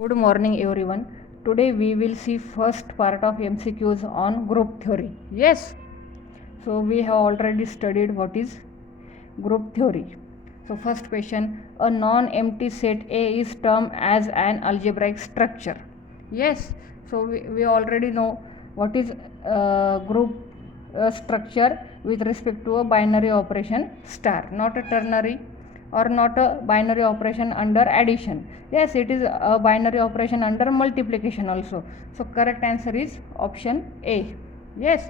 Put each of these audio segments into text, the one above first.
Good morning everyone. Today we will see first part of MCQs on group theory. Yes. So we have already studied what is group theory. So first question, a non-empty set A is termed as an algebraic structure. Yes. So we already know what is group structure with respect to a binary operation star, not a ternary or not a binary operation under addition. Yes, it is a binary operation under multiplication also. So correct answer is option A. Yes,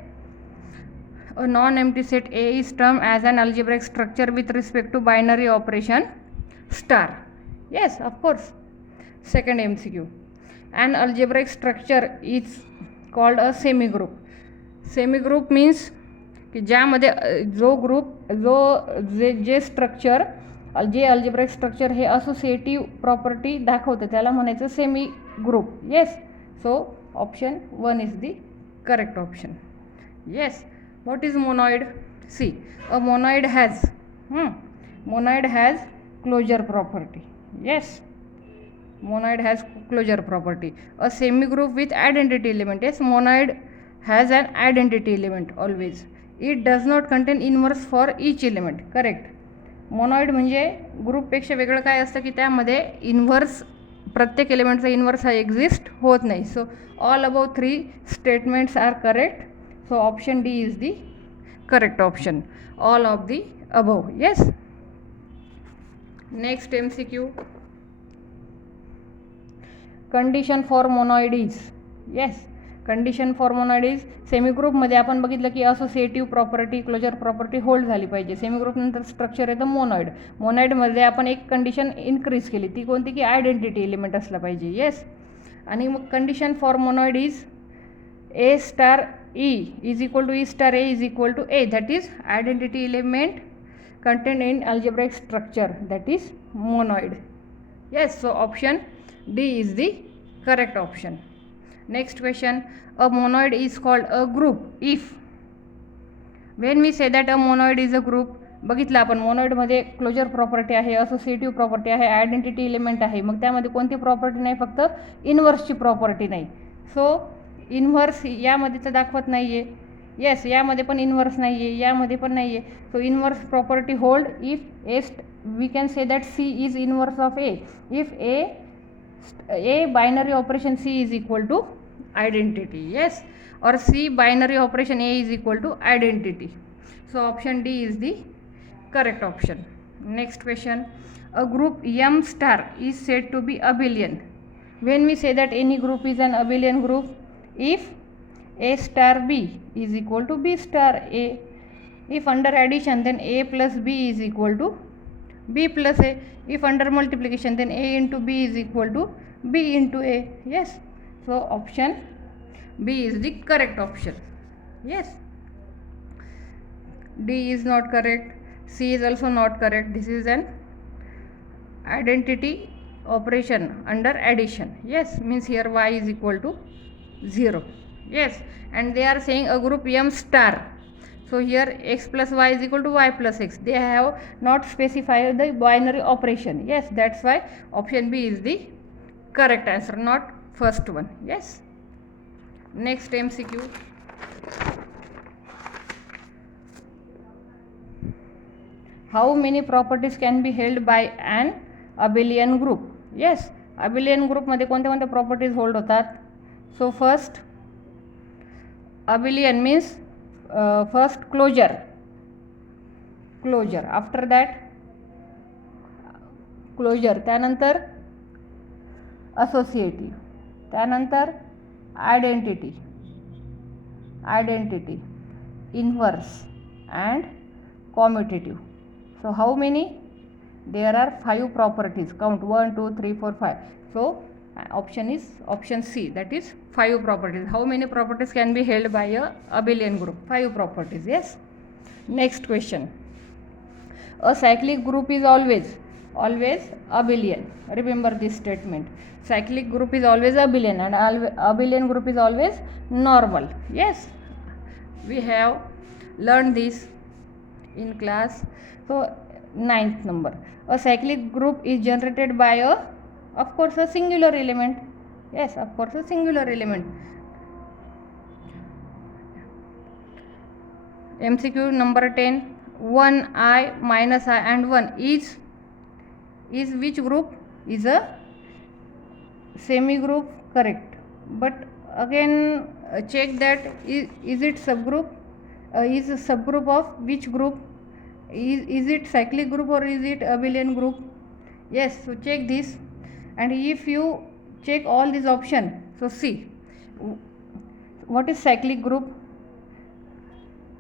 a non-empty set A is termed as an algebraic structure with respect to binary operation star. Yes, of course. Second MCQ, an algebraic structure is called a semigroup. Semigroup means की ज्यामध्ये जो group जे structure जे algebraic structure हे associative property दाखवते त्याला म्हणायचं semi group. Yes, so option 1 is the correct option. Yes, what is monoid? C, a monoid has closure property. Yes, monoid has closure property. A semi group with identity element. Yes, monoid has an identity element always. It does not contain inverse for each element. Correct. मोनॉइड म्हणजे ग्रुपपेक्षा वेगळं काय असतं की त्यामध्ये inverse प्रत्येक एलिमेंटचा inverse हा exist होत नाही. So all above 3 statements are correct. So option D is the correct option. All of the above. Yes. Next MCQ, condition for monoid is. Yes, condition for monoid is सेमीग्रुपमध्ये आपण बघितलं की associative property closure property hold झाली पाहिजे. सेमीग्रुप नंतर structure येतं मोनॉइड. मोनॉइडमध्ये आपण एक कंडिशन इन्क्रीज केली, ती कोणती की आयडेंटिटी एलिमेंट असला पाहिजे. येस, आणि मग condition for monoid is A star E is equal to E star A is equal to A. That is identity element contained in algebraic structure, that is monoid. Yes, so option D is the correct option. Next question, a monoid is called a group if, when we say that a monoid is a group, बघितलं आपण मोनॉइडमध्ये closure property आहे, associative property आहे, identity element आहे. मग त्यामध्ये कोणती property नाही, फक्त इन्व्हर्सची property नाही. सो इन्व्हर्स यामध्ये तर दाखवत नाही आहे. येस, यामध्ये पण इन्व्हर्स नाही आहे, यामध्ये पण नाही आहे. So inverse property hold if A we can say that C is inverse of A if A binary operation C is equal to identity. Yes, और C binary operation A is equal to identity. So option D is the correct option. Next question, a group M star is said to be abelian. When we say that any group is an abelian group if A star B is equal to B star A. If under addition then A plus B is equal to B plus A. If under multiplication then A into B is equal to B into A. Yes, so option B is the correct option. Yes, D is not correct, C is also not correct. This is an identity operation under addition. Yes, means here y is equal to 0. Yes, and they are saying a group M star. So here x plus y is equal to y plus x. They have not specified the binary operation. Yes, that's why option B is the correct answer, not first one. Yes. Next MCQ, how many properties can be held by an abelian group? Yes, abelian group मध्ये कोणत्या कोणत्या properties hold होतात? So first abelian means first closure, after that closure, त्यानंतर associative, त्यानंतर identity, inverse and commutative. So how many? There are 5 properties. Count 1 2 3 4 5. So option is option C, that is 5 properties. How many properties can be held by a abelian group? 5 properties. Yes. Next question, a cyclic group is always abelian. Remember this statement, cyclic group is always abelian and abelian group is always normal. Yes, we have learned this in class. So 9th number, a cyclic group is generated by a Of course a singular element. Yes, of course a singular element. MCQ number 10. 1 I minus I and 1 is which group? Is a semi group. Correct. But again check that is it subgroup, is a subgroup of which group? Is it cyclic group or is it abelian group? Yes, so check this, and if you check all these options, so see what is cyclic group.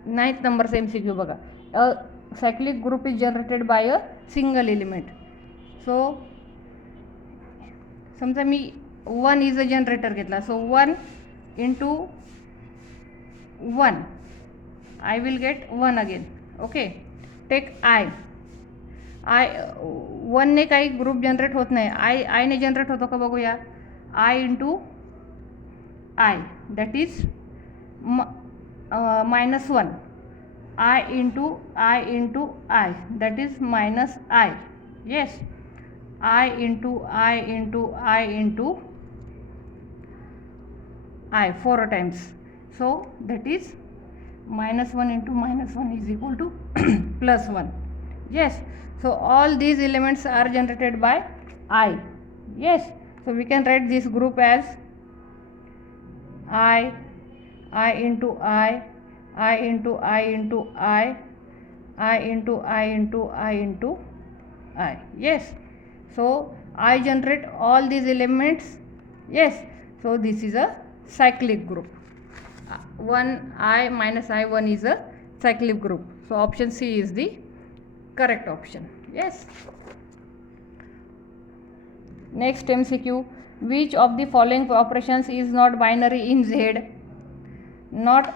9th number MCQ बघा. A cyclic group is generated by a single element. So समजा मी 1 is a generator घेतला, so 1 into 1 I will get 1 again. Okay, take I 1 ने काही group generate होत नाही, I ने generate होतो का बघूया. I into I that is minus 1, I into I that is minus I. Yes, I into I 4 times, so that is minus 1 into minus 1 is equal to plus 1. Yes, so all these elements are generated by I. Yes, so we can write this group as I into I into I into I into I into I into I. Yes, so I generate all these elements. Yes, so this is a cyclic group. 1 I minus I 1 is a cyclic group. So option C is the correct option. Yes. Next MCQ. Which of the following operations is not binary in Z? Not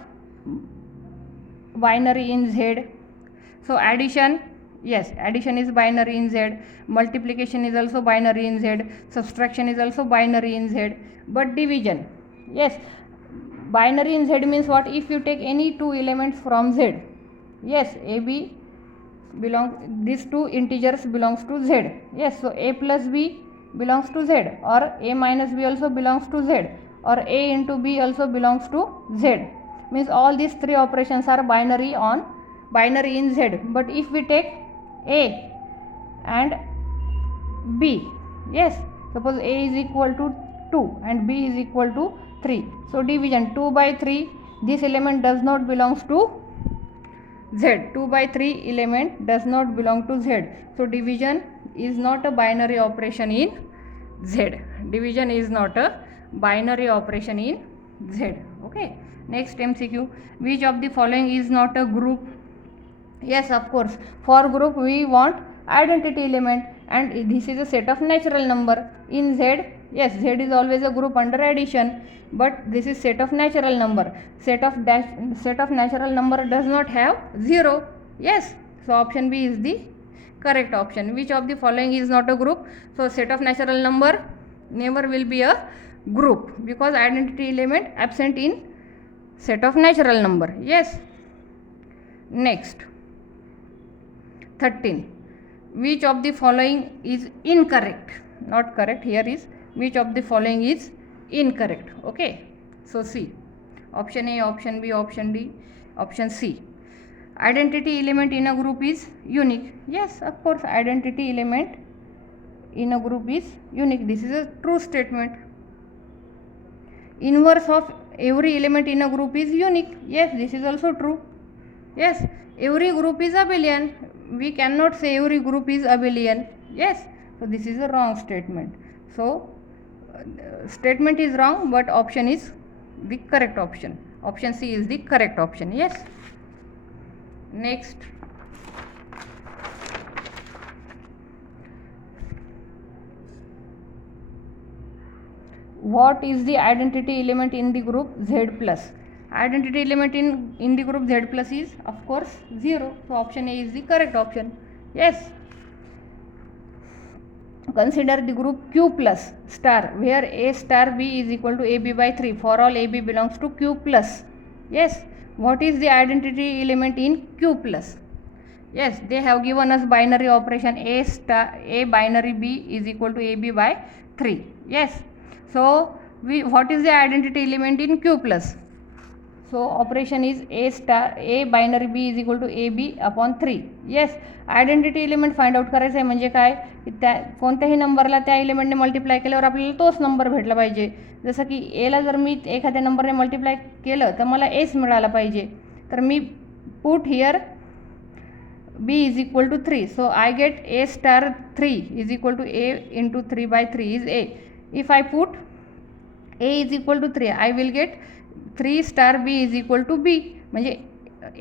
binary in Z. So addition, yes, addition is binary in Z. Multiplication is also binary in Z. Subtraction is also binary in Z. But division, yes, binary in Z means what? If you take any two elements from Z, yes, AB these two integers belongs to Z. Yes, so A plus B belongs to Z, or A minus B also belongs to Z, or A into B also belongs to Z. Means all these three operations are binary in Z. But if we take A and B, yes, suppose A is equal to 2 and B is equal to 3, so division 2 by 3, this element does not belongs to Z. 2 by 3 element does not belong to Z. So division is not a binary operation in Z. Division is not a binary operation in Z. Okay. Next MCQ. Which of the following is not a group? Yes, of course. For group we want identity element, and this is a set of natural number. In Z, yes, Z is always a group under addition, but this is set of natural number. Set of natural number does not have 0. Yes, so option B is the correct option. Which of the following is not a group? So set of natural number never will be a group, because identity element absent in set of natural number. Yes. Next, 13. Which of the following is incorrect? Not correct, here is which of the following is incorrect. Okay, so C, option A, option B, option D, option C. Identity element in a group is unique. Yes, of course, identity element in a group is unique. This is a true statement. Inverse of every element in a group is unique. Yes, this is also true. Yes, every group is abelian. We cannot say every group is abelian. Yes, so this is a wrong statement. So statement is wrong, but option is the correct option. Option C is the correct option. Yes. Next, what is the identity element in the group Z plus? Identity element in the group Z plus is of course 0. So option A is the correct option. Yes. Consider the group Q plus star, where A star B is equal to AB by 3 for all AB belongs to Q plus. Yes, what is the identity element in Q plus? Yes, they have given us binary operation A binary B is equal to AB by 3. Yes, so what is the identity element in Q plus? So operation is A binary B is equal to AB upon 3. Yes, identity element find out करायचं आहे म्हणजे काय की त्या कोणत्याही नंबरला त्या एलिमेंटने multiply केल्यावर आपल्याला तोच नंबर भेटला पाहिजे. जसं की एला जर मी एखाद्या नंबरने मल्टिप्लाय केलं तर मला एच मिळाला पाहिजे. तर me put here B is equal to 3. So I get A star 3 is equal to A into 3 by 3 is A. If I put A is equal to 3, I will get 3 star B is equal to B. म्हणजे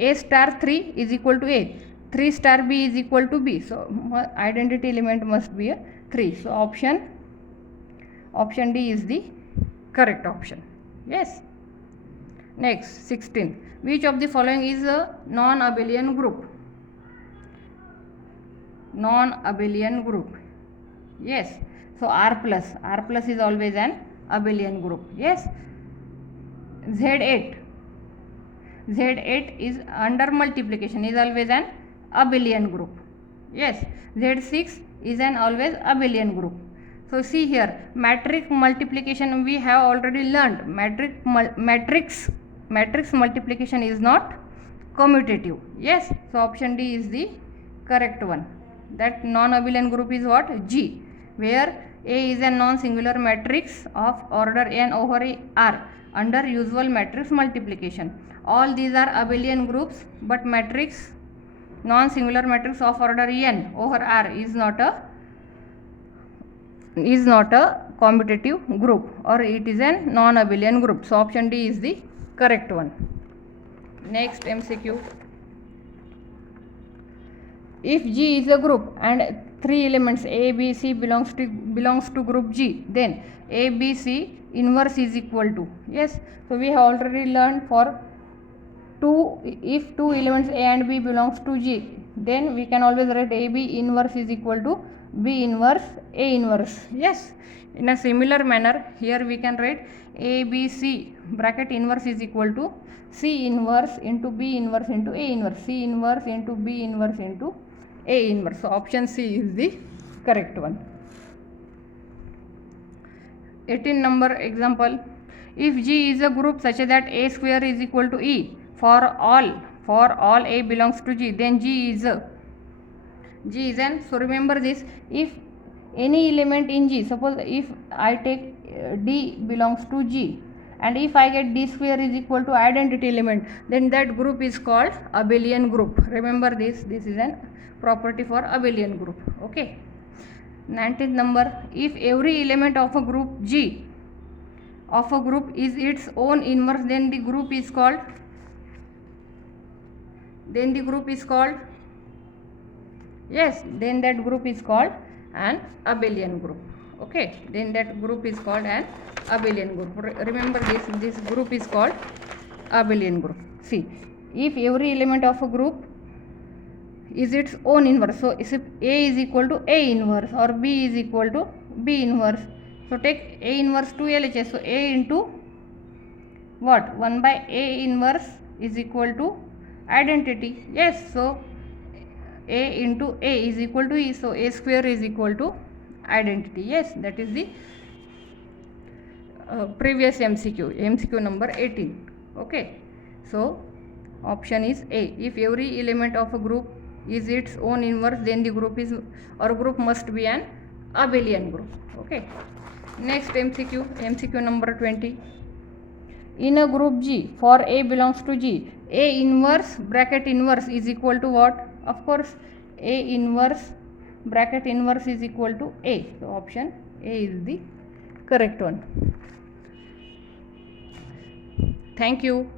A star 3 is equal to A. 3 star B is equal to B. So identity element must be a 3. So option D is the correct option. Yes. Next, 16. Which of the following is a non-abelian group? Non-abelian group. Yes, so R plus is always an abelian group. Yes, Z8 is under multiplication is always an abelian group. Yes, Z6 is an always abelian group. So see here, matrix multiplication we have already learned. Matrix multiplication is not commutative. Yes, so option D is the correct one. That non-abelian group is what? G, where A is a non-singular matrix of order n over R under usual matrix multiplication. All these are abelian groups, but non-singular matrix of order n over R is not a commutative group, or it is a non-abelian group. So option D is the correct one. Next MCQ. If G is a group and 3 elements A, B, C belongs to group G, then A, B, C inverse is equal to. Yes, so we have already learned for if 2 elements A and B belongs to G, then we can always write A, B inverse is equal to B inverse, A inverse. Yes, in a similar manner here we can write A, B, C bracket inverse is equal to C inverse into B inverse into A inverse, C inverse into B inverse into A inverse. So option C is the correct one. 18 number example. If G is a group such that A square is equal to E for all A belongs to G, then G is an, so remember this, if any element in G, suppose if I take D belongs to G, and if I get D square is equal to identity element, then that group is called abelian group. Remember this is an property for abelian group. Okay. 19th number. If every element of a group G of a group is its own inverse, then the group is called yes, then that group is called an abelian group. Okay, then that group is called an abelian group. Remember this group is called abelian group. See, if every element of a group is its own inverse, so if A is equal to A inverse or B is equal to B inverse, so take A inverse to LHS, so A into what? 1 by A inverse is equal to identity. Yes, so A into A is equal to E, so A square is equal to identity. Yes, that is the previous MCQ number 18. Okay, so option is A. If every element of a group is its own inverse, then the group must be an abelian group. Okay, next MCQ number 20. In a group G, for A belongs to G, A inverse bracket inverse is equal to what? Of course, A inverse bracket inverse is equal to A. So option A is the correct one. Thank you.